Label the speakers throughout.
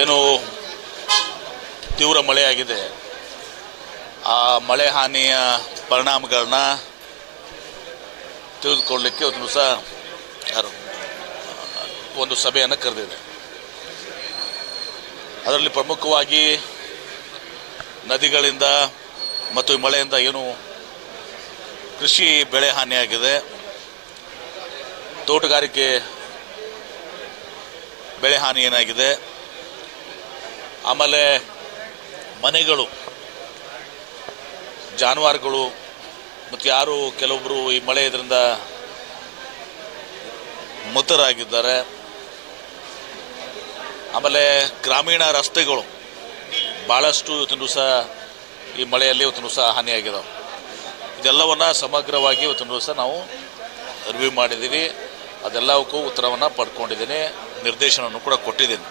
Speaker 1: ಏನು ತೀವ್ರ ಮಳೆಯಾಗಿದೆ. ಆ ಮಳೆ ಹಾನಿಯ ಪರಿಣಾಮಗಳನ್ನ ತಿಳಿದುಕೊಳ್ಳಲಿಕ್ಕೆ ಒಂದು ದಿವಸ ಒಂದು ಸಭೆಯನ್ನು ಕರೆದಿದೆ. ಅದರಲ್ಲಿ ಪ್ರಮುಖವಾಗಿ ನದಿಗಳಿಂದ ಮತ್ತು ಮಳೆಯಿಂದ ಏನು ಕೃಷಿ ಬೆಳೆ ಹಾನಿಯಾಗಿದೆ. ತೋಟಗಾರಿಕೆ ಬೆಳೆ ಹಾನಿ ಏನಾಗಿದೆ. ಆಮೇಲೆ ಮನೆಗಳು, ಜಾನುವಾರುಗಳು, ಮತ್ತು ಯಾರು ಕೆಲವೊಬ್ಬರು ಈ ಮಳೆ ಇದರಿಂದ ಮೃತರಾಗಿದ್ದಾರೆ. ಆಮೇಲೆ ಗ್ರಾಮೀಣ ರಸ್ತೆಗಳು ಭಾಳಷ್ಟು ಇವತ್ತಿನ ದಿವಸ ಈ ಮಳೆಯಲ್ಲಿ ಇವತ್ತಿನ ದಿವಸ ಹಾನಿಯಾಗಿದ್ದಾವೆ ಇದೆಲ್ಲವನ್ನು ಸಮಗ್ರವಾಗಿ ಇವತ್ತಿನ ದಿವಸ ನಾವು ರಿವ್ಯೂ ಮಾಡಿದ್ದೀವಿ. ಅದೆಲ್ಲವಕ್ಕೂ ಉತ್ತರವನ್ನು ಪಡ್ಕೊಂಡಿದ್ದೀನಿ. ನಿರ್ದೇಶನವನ್ನು ಕೂಡ ಕೊಟ್ಟಿದ್ದೀನಿ.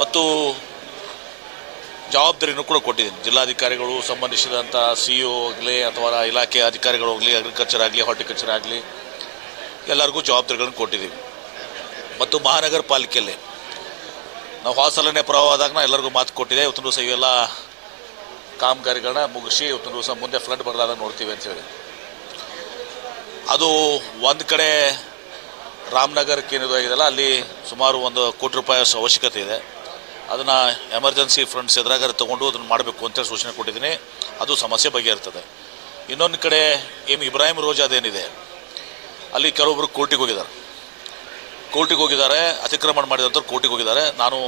Speaker 1: ಮತ್ತು ಜವಾಬ್ದಾರಿನೂ ಕೂಡ ಕೊಟ್ಟಿದ್ದೀನಿ. ಜಿಲ್ಲಾಧಿಕಾರಿಗಳು ಸಂಬಂಧಿಸಿದಂಥ ಸಿ ಇ ಆಗಲಿ ಅಥವಾ ಇಲಾಖೆ ಅಧಿಕಾರಿಗಳು ಹೋಗಲಿ ಅಗ್ರಿಕಲ್ಚರ್ ಆಗಲಿ ಹಾರ್ಟಿಕಲ್ಚರ್ ಆಗಲಿ, ಎಲ್ಲರಿಗೂ ಜವಾಬ್ದಾರಿಗಳನ್ನು ಕೊಟ್ಟಿದ್ದೀವಿ. ಮತ್ತು ಮಹಾನಗರ ಪಾಲಿಕೆಯಲ್ಲಿ. ನಾವು ಹಾಸಲನೇ ಪ್ರವಾಹದಾಗ ನಾ ಎಲ್ಲರಿಗೂ ಮಾತು ಕೊಟ್ಟಿದೆ ಇವತ್ತಿನ ದಿವಸ ಇವೆಲ್ಲ ಕಾಮಗಾರಿಗಳನ್ನ ಮುಗಿಸಿ ಇವತ್ತಿನ ದಿವಸ ಮುಂದೆ ಫ್ಲಡ್ ಬರಲಾದಾಗ ನೋಡ್ತೀವಿ ಅಂತೇಳಿ ಅದು ಒಂದು ಕಡೆ ರಾಮನಗರಕ್ಕೆ ಏನಿದು ಆಗಿದೆಯಲ್ಲ ಅಲ್ಲಿ ಸುಮಾರು ಒಂದು ಕೋಟಿ ರೂಪಾಯಿ ಅವಶ್ಯಕತೆ ಇದೆ. ಅದನ್ನು ಎಮರ್ಜೆನ್ಸಿ ಫಂಡ್ಸ್ ಎದುರಾಗಾರ ತೊಗೊಂಡು ಅದನ್ನು ಮಾಡಬೇಕು ಅಂತ ಸೂಚನೆ ಕೊಟ್ಟಿದ್ದೀನಿ. ಅದು ಸಮಸ್ಯೆ ಬಗೆಹರ್ತದೆ. ಇನ್ನೊಂದು ಕಡೆ ಎಂ ಇಬ್ರಾಹಿಂ ರೋಜಾದೇನಿದೆ ಅಲ್ಲಿ ಕೆಲವೊಬ್ಬರು ಕೋರ್ಟಿಗೆ ಹೋಗಿದ್ದಾರೆ. ಕೋರ್ಟಿಗೆ ಹೋಗಿದ್ದಾರೆ, ಅತಿಕ್ರಮಣ ಮಾಡಿದಂಥವ್ರು ಕೋರ್ಟಿಗೆ ಹೋಗಿದ್ದಾರೆ. ನಾನು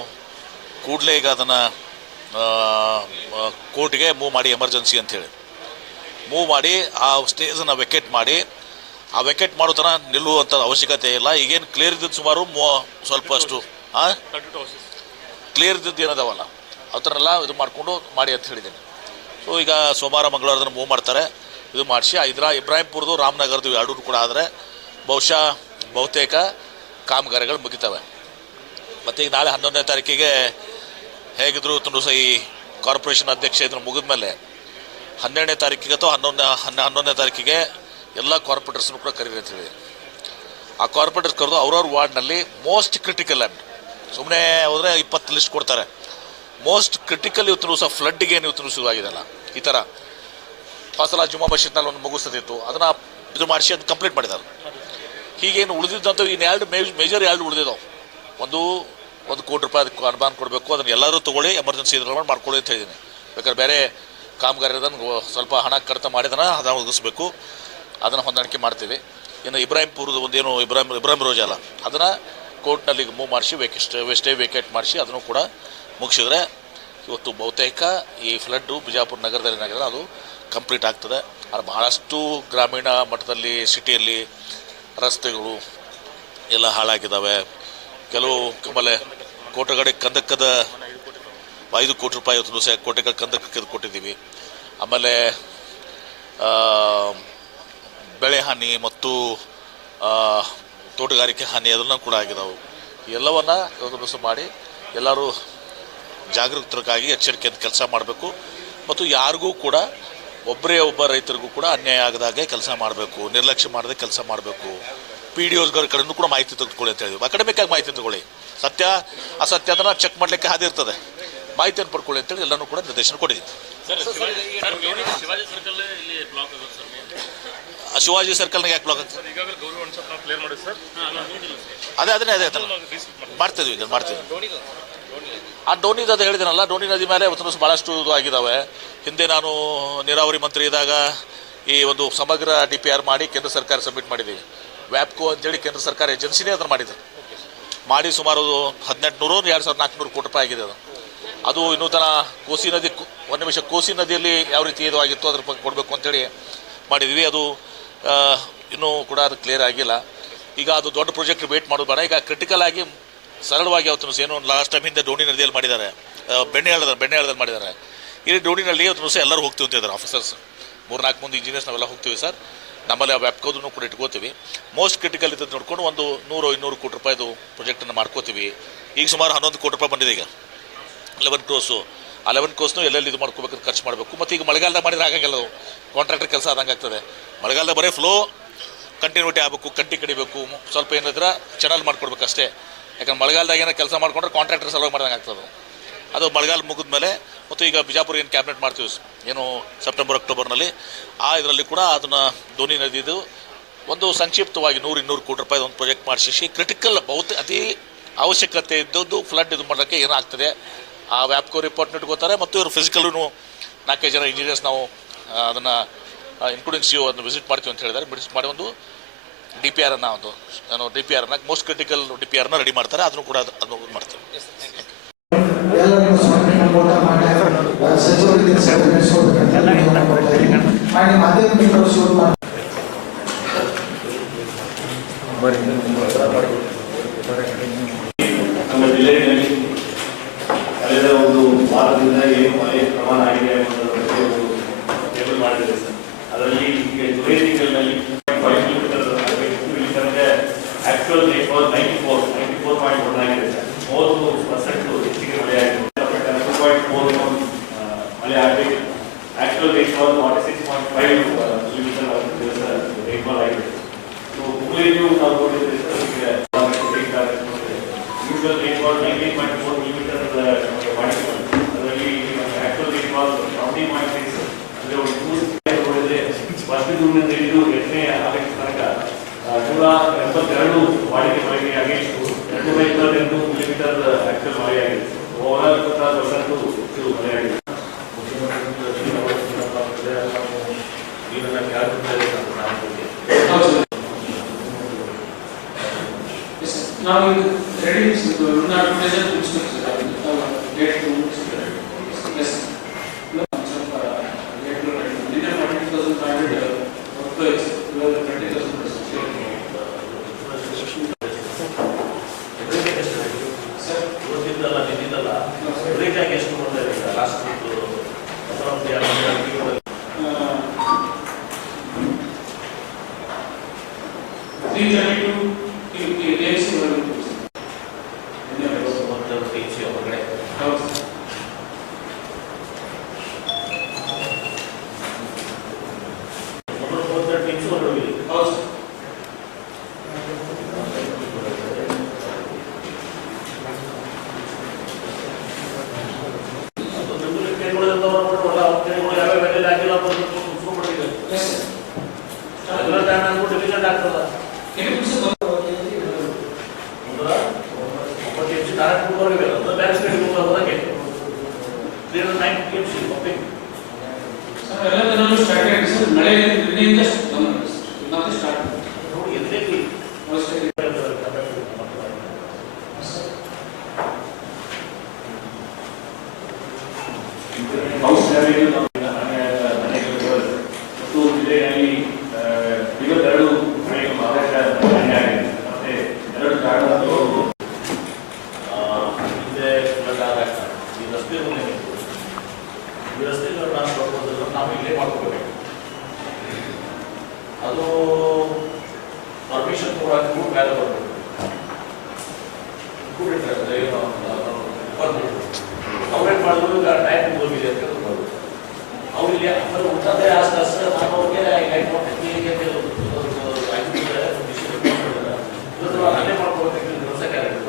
Speaker 1: ಕೂಡಲೇ ಈಗ ಅದನ್ನು ಕೋರ್ಟಿಗೆ ಮೂವ್ ಮಾಡಿ ಎಮರ್ಜೆನ್ಸಿ ಅಂಥೇಳಿ ಮೂವ್ ಮಾಡಿ ಆ ಸ್ಟೇಜನ್ನು ವೆಕೆಟ್ ಮಾಡಿ. ಆ ವೆಕೆಟ್ ಮಾಡೋ ಥರ ನಿಲ್ಲುವಂಥ ಅವಶ್ಯಕತೆ ಇಲ್ಲ. ಈಗೇನು ಕ್ಲಿಯರ್ ಇದ್ದಿದ್ದು ಸುಮಾರು ಮೂ, ಸ್ವಲ್ಪ ಅಷ್ಟು ಹಾಂ ಕ್ಲಿಯರ್ ಇದ್ದದ್ದು ಏನದಾವಲ್ಲ? ಎಲ್ಲ ಇದು ಮಾಡಿಕೊಂಡು ಮಾಡಿ ಅಂತ ಹೇಳಿದ್ದೀನಿ. ಸೊ ಈಗ ಸೋಮವಾರ, ಮಂಗಳವಾರ ಅದನ್ನು ಮೂವ್ ಮಾಡ್ತಾರೆ. ಇದು ಮಾಡಿಸಿ ಇದರ ಇಬ್ರಾಹಿಂಪುರದು, ರಾಮನಗರದು ಎರಡೂ ಕೂಡ ಆದರೆ ಬಹುಶಃ ಬಹುತೇಕ ಕಾಮಗಾರಿಗಳು ಮುಗಿತವೆ. ಮತ್ತು ಈಗ ನಾಳೆ ಹನ್ನೊಂದನೇ ತಾರೀಕಿಗೆ ಹೇಗಿದ್ರು ತುಂಡು ಈ ಕಾರ್ಪೊರೇಷನ್ ಅಧ್ಯಕ್ಷ ಇದನ್ನು ಮುಗಿದ್ಮೇಲೆ ಹನ್ನೆರಡನೇ ತಾರೀಕಿಗೆ ಅಥವಾ ಹನ್ನೊಂದನೇ ಹನ್ನ ಹನ್ನೊಂದನೇ ತಾರೀಕಿಗೆ ಎಲ್ಲ ಕಾರ್ಪೊರೇಟರ್ಸ್ನು ಕೂಡ ಕರೀರಿ ಅಂತ ಹೇಳಿ ಆ ಕಾರ್ಪೊರೇಟರ್ಸ್ ಕರೆದು ಅವ್ರವ್ರ ವಾರ್ಡ್ನಲ್ಲಿ ಮೋಸ್ಟ್ ಕ್ರಿಟಿಕಲ್ ಲ್ಯಾಂಡ್ ಸುಮ್ಮನೆ ಹೋದರೆ ಇಪ್ಪತ್ತು ಲಿಸ್ಟ್ ಕೊಡ್ತಾರೆ. ಮೋಸ್ಟ್ ಕ್ರಿಟಿಕಲ್ ಇವತ್ತು ದಿವಸ ಫ್ಲಡ್ಗೆ ಇವತ್ತು ದಿವಸ ಆಗಿದೆಲ್ಲ ಈ ಥರ ಫಸಲ ಜುಮಾ ಮಸೀದ್ನಲ್ಲಿ ಒಂದು ಮುಗಿಸ್ತಿತ್ತು. ಅದನ್ನು ಇದು ಮಾಡಿಸಿ ಅದು ಕಂಪ್ಲೀಟ್ ಮಾಡಿದ್ದಾರೆ. ಹೀಗೇನು ಉಳಿದಿದ್ದಂತೂ ಇನ್ನು ಎರಡು ಮೇಜ್ ಮೇಜರ್ ಎರಡು ಉಳಿದಿದ್ದಾವೆ. ಒಂದು ಒಂದು ಕೋಟಿ ರೂಪಾಯಿ ಅದಕ್ಕೆ ಅನುದಾನ ಕೊಡಬೇಕು. ಅದನ್ನು ಎಲ್ಲರೂ ತೊಗೊಳ್ಳಿ ಎಮರ್ಜೆನ್ಸಿ ಇದ್ರಲ್ಲಿ ಮಾಡ್ಕೊಳ್ಳಿ ಅಂತ ಹೇಳಿದ್ದೀನಿ. ಬೇಕಾದ್ರೆ ಬೇರೆ ಕಾಮಗಾರಿ ಅದನ್ನು ಸ್ವಲ್ಪ ಹಣ ಕಡಿತ ಮಾಡಿದನ ಅದನ್ನು ಒದಗಿಸ್ಬೇಕು ಅದನ್ನು ಹೊಂದಾಣಿಕೆ ಮಾಡ್ತೀವಿ. ಇನ್ನು ಇಬ್ರಾಹಿಂಪುರದ ಒಂದೇನು ಇಬ್ರಾಹಿಂ ಇಬ್ರಾಹಿಂ ರೋಜಾ ಅಲ್ಲ. ಅದನ್ನು ಕೋರ್ಟ್ನಲ್ಲಿ ಮೂವ್ ಮಾಡಿಸಿ, ವೇಕೆ, ಸ್ಟೇ ವೇಕೇಟ್ ಮಾಡಿಸಿ ಅದನ್ನು ಕೂಡ ಮುಗಿಸಿದ್ರೆ ಇವತ್ತು ಬಹುತೇಕ ಈ ಫ್ಲಡ್ಡು ಬಿಜಾಪುರ ನಗರದಲ್ಲಿ ಏನಾಗಿದೆ ಅದು ಕಂಪ್ಲೀಟ್ ಆಗ್ತದೆ. ಆದರೆ ಬಹಳಷ್ಟು ಗ್ರಾಮೀಣ ಮಟ್ಟದಲ್ಲಿ, ಸಿಟಿಯಲ್ಲಿ ರಸ್ತೆಗಳು ಎಲ್ಲ ಹಾಳಾಗಿದ್ದಾವೆ. ಕೆಲವು ಆಮೇಲೆ ಕೋಟೆಗಡೆ ಕಂದಕ್ಕದ ಐದು ಕೋಟಿ ರೂಪಾಯಿ ಇವತ್ತು ದಿವಸ ಕೋಟೆಗಳ ಕಂದಕ್ಕೆ ಕೊಟ್ಟಿದ್ದೀವಿ. ಆಮೇಲೆ ಬೆಳೆ ಹಾನಿ ಮತ್ತು ತೋಟಗಾರಿಕೆ ಹಾನಿ ಅದನ್ನು ಕೂಡ ಆಗಿದಾವೆ ಎಲ್ಲವನ್ನು ಇವತ್ತು ಮಾಡಿ ಎಲ್ಲರೂ ಜಾಗೃತರಾಗಿ ಎಚ್ಚರಿಕೆಯಿಂದ ಕೆಲಸ ಮಾಡಬೇಕು ಮತ್ತು ಯಾರಿಗೂ ಕೂಡ ಒಬ್ಬರೇ ಒಬ್ಬ ರೈತರಿಗೂ ಕೂಡ ಅನ್ಯಾಯ ಆಗದಾಗೆ ಕೆಲಸ ಮಾಡಬೇಕು ನಿರ್ಲಕ್ಷ್ಯ ಮಾಡದೆ ಕೆಲಸ ಮಾಡಬೇಕು ಪಿ ಡಿ ಒಸ್ಗಳ ಕಡೆಯೂ ಕೂಡ ಮಾಹಿತಿ ತೆಗೆದುಕೊಳ್ಳಿ ಅಂತ ಹೇಳಿದ್ವಿ ಅಕಾಡೆಮಿಕ್ಕಾಗಿ ಮಾಹಿತಿ ತಗೊಳ್ಳಿ ಸತ್ಯ ಅಸತ್ಯ ಅದನ್ನು ಚೆಕ್ ಮಾಡಲಿಕ್ಕೆ ಹಾದಿ ಇರ್ತದೆ ಮಾಹಿತಿಯನ್ನು ಪಡ್ಕೊಳ್ಳಿ ಅಂತೇಳಿ ಎಲ್ಲನೂ ಕೂಡ ನಿರ್ದೇಶನ ಕೊಟ್ಟಿದ್ದೀವಿ
Speaker 2: ಶಿವಾಜಿ
Speaker 1: ಸರ್ಕಲ್ನಾಗ ಯಾಕೆ ಬ್ಲಾಕ್ ಆಗ್ತದೆ ಅದೇ ಅದನ್ನೇ ಅದೇ ಆಯ್ತಲ್ಲ ಮಾಡ್ತಿದ್ವಿ ಇದನ್ನ ಮಾಡ್ತಿದ್ವಿ. ಆ ಡೋನಿದು ಅದು ಹೇಳಿದನಲ್ಲ ಡೋಣಿ ನದಿ ಮೇಲೆ ಇವತ್ತು ಭಾಳಷ್ಟು ಇದು ಆಗಿದ್ದಾವೆ ಹಿಂದೆ ನಾನು ನೀರಾವರಿ ಮಂತ್ರಿ ಇದ್ದಾಗ ಈ ಒಂದು ಸಮಗ್ರ ಡಿ ಪಿ ಆರ್ ಮಾಡಿ ಕೇಂದ್ರ ಸರ್ಕಾರ ಸಬ್ಮಿಟ್ ಮಾಡಿದ್ದೀವಿ ವ್ಯಾಪ್ಕೋ ಅಂತೇಳಿ ಕೇಂದ್ರ ಸರ್ಕಾರ ಏಜೆನ್ಸಿನೇ ಅದನ್ನು ಮಾಡಿದೆ ಮಾಡಿ ಸುಮಾರು ಹದಿನೆಂಟು ನೂರು ಎರಡು ಸಾವಿರದ ನಾಲ್ಕುನೂರು ಕೋಟಿ ರೂಪಾಯಿ ಆಗಿದೆ ಅದು. ಅದು ಇನ್ನೂ ತನ ಕೋಸಿ ನದಿ ಕು- ಒಂದು ನಿಮಿಷ ಕೋಸಿ ನದಿಯಲ್ಲಿ ಯಾವ ರೀತಿ ಇದು ಆಗಿತ್ತು ಅದ್ರ ಬಗ್ಗೆ ಕೊಡಬೇಕು ಅಂತೇಳಿ ಮಾಡಿದ್ವಿ. ಅದು ಇನ್ನೂ ಕೂಡ ಅದು ಕ್ಲಿಯರ್ ಆಗಿಲ್ಲ. ಈಗ ಅದು ದೊಡ್ಡ ಪ್ರಾಜೆಕ್ಟ್ ವೇಟ್ ಮಾಡೋದು ಬೇಡ. ಈಗ ಕ್ರಿಟಿಕಲ್ ಆಗಿ ಸರಳವಾಗಿ ಅವತ್ತು ಏನು ಲಾಸ್ಟ್ ಟೈಮ್ ಹಿಂದೆ ಡೋಣಿ ನದಿಯಲ್ಲಿ ಮಾಡಿದ್ದಾರೆ. ಬೆಣ್ಣೆ ಬೆಣ್ಣೆ ಹೇಳ್ದಲ್ಲಿ ಮಾಡಿದ್ದಾರೆ. ಇಲ್ಲಿ ಡೋಣಿನಲ್ಲಿ ಅವತ್ತು ಎಲ್ಲರೂ ಹೋಗ್ತೀವಿ ಅಂತ ಇದ್ದಾರೆ ಆಫೀಸರ್ಸ್ ಮೂರ್ನಾಲ್ಕು ಮಂದಿ ಇಂಜಿನಿಯರ್ಸ್ ನಾವೆಲ್ಲ ಹೋಗ್ತೀವಿ ಸರ್ ನಮ್ಮಲ್ಲಿ ವ್ಯಾಪ್ಕೋದನ್ನು ಕೂಡ ಇಟ್ಕೋತೀವಿ. ಮೋಸ್ಟ್ ಕ್ರಿಟಿಕಲ್ ಇದ್ದದ್ದು ನೋಡ್ಕೊಂಡು ಒಂದು ನೂರು ಇನ್ನೂರು ಕೋಟಿ ರೂಪಾಯಿದು ಪ್ರಾಜೆಕ್ಟನ್ನು ಮಾಡ್ಕೋತೀವಿ. ಈಗ ಸುಮಾರು ಹನ್ನೊಂದು ಕೋಟಿ ರೂಪಾಯಿ ಬಂದಿದೆ ಈಗ. ಲೆವೆನ್ ಕ್ರೋಸು ಆ ಲೆವೆನ್ ಎಲ್ಲೆಲ್ಲಿ ಇದು ಮಾಡ್ಕೋಬೇಕು ಖರ್ಚು ಮಾಡಬೇಕು. ಮತ್ತು ಈಗ ಮಳೆಗಾಲದಾಗ ಮಾಡಿದ್ರೆ ಆಗಂಗಿಲ್ಲ ಅದು. ಕಾಂಟ್ರಾಕ್ಟರ್ ಕೆಲಸ ಆದಂಗೆ ಆಗ್ತದೆ. ಮಳೆಗಾಲದಾಗ ಬರೀ ಫ್ಲೋ ಕಂಟಿನ್ಯೂಟಿ ಆಗಬೇಕು, ಕಂಟಿ ಕಡಿಬೇಕು ಸ್ವಲ್ಪ ಏನಾದ್ರೆ ಚೆನ್ನಲ್ ಮಾಡ್ಕೊಡ್ಬೇಕು ಅಷ್ಟೇ. ಯಾಕಂದ್ರೆ ಮಳೆಗಾಲದಾಗ ಏನೋ ಕೆಲಸ ಮಾಡ್ಕೊಂಡ್ರೆ ಕಾಂಟ್ರಾಕ್ಟರ್ ಸಲುವಾಗಿ ಮಾಡಿದಂಗೆ ಆಗ್ತದೆ ಅದು. ಮಳೆಗಾಲ ಮುಗಿದ ಮೇಲೆ ಮತ್ತು ಈಗ ಬಿಜಾಪುರ ಏನು ಕ್ಯಾಬಿನೆಟ್ ಮಾಡ್ತೀವಿ, ಏನು ಸೆಪ್ಟೆಂಬರ್ ಅಕ್ಟೋಬರ್ನಲ್ಲಿ ಆ ಇದರಲ್ಲಿ ಕೂಡ ಅದನ್ನು ಧೋನಿ ನದಿದು ಒಂದು ಸಂಕ್ಷಿಪ್ತವಾಗಿ ನೂರು, ಇನ್ನೂರು ಕೋಟಿ ರೂಪಾಯಿ ಒಂದು ಪ್ರಾಜೆಕ್ಟ್ ಮಾಡಿಸಿ ಕ್ರಿಟಿಕಲ್ ಬಹುತೇಕ ಅತಿ ಅವಶ್ಯಕತೆ ಇದ್ದದ್ದು ಫ್ಲಡ್ ಇದು ಮಾಡೋಕ್ಕೆ ಏನಾಗ್ತದೆ. ಆ ವ್ಯಾಪ್ಕೋ ರಿಪೋರ್ಟ್ನ ಇಟ್ಕೋತಾರೆ ಮತ್ತು ಇವರು ಫಿಸಿಕಲ್ಲೂ ನಾಲ್ಕೈದು ಜನ ಇಂಜಿನಿಯರ್ಸ್ ನಾವು ಅದನ್ನು ಇನ್ಕ್ಲೂಡಿಂಗ್ ಸಿ ಅದನ್ನು ವಿಸಿಟ್ ಮಾಡ್ತೀವಿ ಅಂತ ಹೇಳಿದ್ದಾರೆ. ವಿಸಿಟ್ ಮಾಡಿ ಒಂದು ಡಿ ಪಿ ಆರನ್ನು ಒಂದು ನಾನು ಡಿ ಪಿ ಆರ್ನ ಮೋಸ್ಟ್ ಕ್ರಿಟಿಕಲ್ ಡಿ ಪಿ ಆರ್ನ ರೆಡಿ ಮಾಡ್ತಾರೆ. ಅದನ್ನು ಕೂಡ ಅದು- ಅದನ್ನು ಇದು ಮಾಡ್ತೀವಿ.
Speaker 3: ಎಲ್ಲರಿಗೂ ಸ್ವಾಗತ ಕೋಟ ಮಾಡಿ ಸಚಿವರಿಗೆ ಸಭೆಗೊಳಿಸಬೇಕಂತ ವಿನಂತಿ ಮಾಡ್ತಾ ಇದ್ದೀನಿ. ಮಾಡಿ ಮಾಧ್ಯಮ ಮಿತ್ರರು ಶುರು ಮಾಡಿ
Speaker 4: ನಮ್ಮ ಜಿಲ್ಲೆಯಲ್ಲಿ ಕಳೆದ ಒಂದು ವಾರದಿಂದ ಏನು ಪ್ರಮಾಣ ಆಗಿದೆ ಒಂದು ಟೇಬಲ್ ಮಾಡಿದೆ ಸರ್. ಅದರಲ್ಲಿ ಈಗ ಜುಲೈ ತಿಂಗಳಿನಲ್ಲಿ ಫೈವ್ ಕಿಲೋಮೀಟರ್ ಆಗಬೇಕು ಇಲ್ಲಿ ತನಕ actual rainfall ninety four ninety four point one ಆಗಿದೆ ಸರ್. ಪರ್ಸೆಂಟ್ ಹೆಚ್ಚಿಗೆ ಮಳೆ ಆಗಿದೆ. ಟೂ ಪಾಯಿಂಟ್ ಫೋರ್ ಮಳೆ ಆಗಬೇಕು. Actual rainfall forty six point five kilometre ದಿವಸ ರೇಟ್ಫಾಲ್ ಆಗಿದೆ ಸೊ ಹುಬ್ಬಳ್ಳಿಯೂ ನಾವು ನೋಡಿದ್ರೆ ಸರ್ ಈಗ usual rainfall nineteen point four millimetre ನಮಗೆ ಮಾಡಿಕೊಂಡು ಅದರಲ್ಲಿ actual rainfall seventy point six ಅಂದರೆ ಒಂದು ಟೂ ನೋಡಿದ್ರೆ ಜೂನ್ನಿಂದ ಹಿಡಿದು ಎಂಟನೇ ಆಗಸ್ಟ್ ತನಕ ನೂರ ಎಂಬತ್ತೆರಡು ವಾಡಿಕೆ ಮಳೆಗೆ ಎರಡು ನೂರ ಇಪ್ಪತ್ತೆಂಟು ಮಿಲಿಮೀಟರ್ ಆಕ್ಚುಲ್ ಮಳೆಯಾಗಿದೆ. ಓವರಾಲ್ ಇಪ್ಪತ್ತಾರು ಪರ್ಸೆಂಟು ಹೆಚ್ಚು ಮಳೆಯಾಗಿದೆ.
Speaker 5: ನಾವು ರೆಡಿ ಮುಗಿಸ್ಬೇಕು ಡೇಟ್ ಸ್ವಲ್ಪ ಡೇಟ್ ನಿನ್ನೆ ಟ್ವೆಂಟಿ ತೌಸಂಡ್ ಫೈವ್ ಹಂಡ್ರೆಡ್ ಒಟ್ಟು ಇವಾಗ ಟ್ವೆಂಟಿ ತೌಸಂಡ್ ಸರ್
Speaker 4: ಇವತ್ತಿಂದಲ್ಲ ನಿನ್ನಿಂದಲ್ಲ ಬ್ರೇಕ್ ಆಗಿ ಎಷ್ಟು ಕೊಡ್ತಾ ಇದೆ ಲಾಸ್ಟ್
Speaker 5: ತ್ರೀ
Speaker 4: ಗೆ ಹೋಗೋದು ಅದಕ್ಕೆ. Three hundred ninety teams in ಒಟ್ಟಿಗೆ.
Speaker 5: ಸರ್ ಎಲ್ಲ ಜನರು ಸ್ಟಾರ್ಟ್ ಮಳೆ ನಿನ್ನೆಯಿಂದ ಮತ್ತೆ ಸ್ಟಾರ್ಟ್
Speaker 4: ನೋಡಿ, ಹೌಸ್ ಡ್ರೈವಿಂಗ್ ನಾವು ಈಗ ಮನೆ ಮನೆಗೆ ಬರೋದು. ಮತ್ತು ಜಿಲ್ಲೆಯಲ್ಲಿ ಆ, ಇವತ್ತೆರಡು ಮನೆಗೆ ಮಾರಾಟ ಮನೆ ಆಗಿದೆ ಮತ್ತೆ ಎರಡು ಕಾರಣಗಳು ಆ, ಹಿಂದೆ flood ಆದಾಗ ಈ ರಸ್ತೆಗಳು ಏನಿತ್ತು, ಈ ರಸ್ತೆಗಳು ನಾನು ಬರ್ಬೋದಲ್ಲ ನಾವು ಇಲ್ಲೇ ಮಾಡ್ಕೋಬೇಕು ಅದು ಪರ್ಮಿಷನ್ ಕೂಡ ಕೂಡ ಮೇಲೆ ಬರಬೇಕು ಕೂಡ ಇರ್ತಾರೆ, ಏನೋ ಬಂದ್ಬಿಟ್ಟು ಅವ್ರೇನ್ ಮಾಡಿದ್ರು ಈಗ ಟೈಮ್ ಹೋಗಿದೆ ಅಂತ ಹೇಳ್ಬೋದು ಅವ್ರಿಗೆ ಅಂದ್ರೆ ಊಟದೇ ಆಸ್ತ ನಾನು ಅವ್ರಿಗೆ ಲೈಟ್ ಮಾಡ್ತೀನಿ ಹೀಗೆ ಅಂತ ಹೇಳೋದು. ಅದು ಆಗಿದ್ರೆ decision ಮಾಡ್ಬಿಡ್ತಾರೆ. ಇವತ್ತು ಅಲ್ಲೇ ಮಾಡ್ಕೊಳ್ಬೇಕು ಕೆಲಸ ಕ್ಯಾರೆಕ್ಟರ್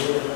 Speaker 4: ನಾನೇ